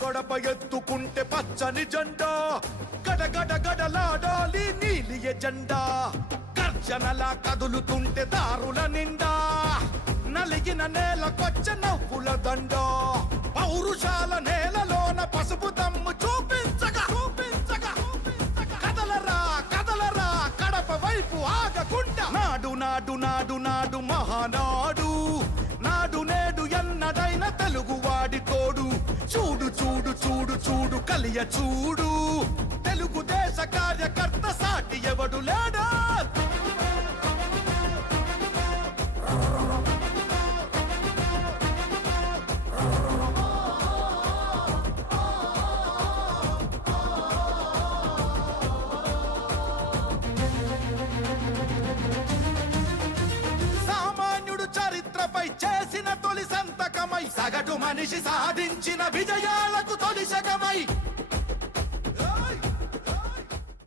గడప ఎత్తుకుంటే పచ్చని జెండా గడగడ గడలాడాలి నీలి ఎజెండా గర్జనలా కదులుతుంటే దారుల నిండా నలిగిన నేలకొచ్చ నవ్వుల దండ పౌరుషాల నేలలోన పసుపు దమ్ము చూపించగా కదలరా కదలరా కడప వైపు ఆగకుండా నాడు నాడు నాడు నాడు మహానాడు నాడు నేడు ఎన్నడైన తెలుగువాడి తోడు చూడు చూడు చూడు చూడు కలియ చూడు తెలుగుదేశ కార్యకర్త సాటి ఎవడు లేడా చరిత్రపై చేసిన తొలి సంతకమై సగటు మనిషి సాధించిన విజయాలకు తొలి శకమై